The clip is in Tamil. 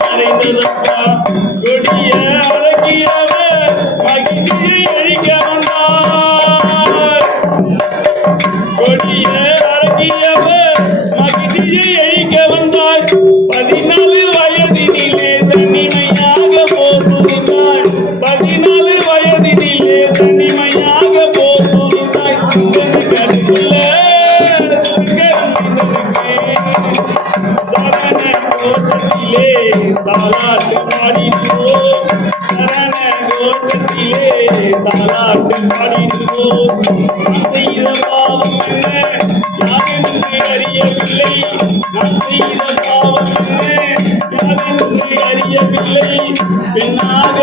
மறைந்ததப்பா கொடிய அழகியவர் மகிழ்ச்சியை அழிக்கிறார் கோலத்திலே தாலாட்டு பாடிடுவோம் சரண கோலத்திலே தாலாட்டு பாடிடுவோம் செய்த பாவம் என்ன யாரென்று அறியவில்லை நான் செய்த பாவம் என்ன யாரென்று அறியவில்லை பெண்ணாக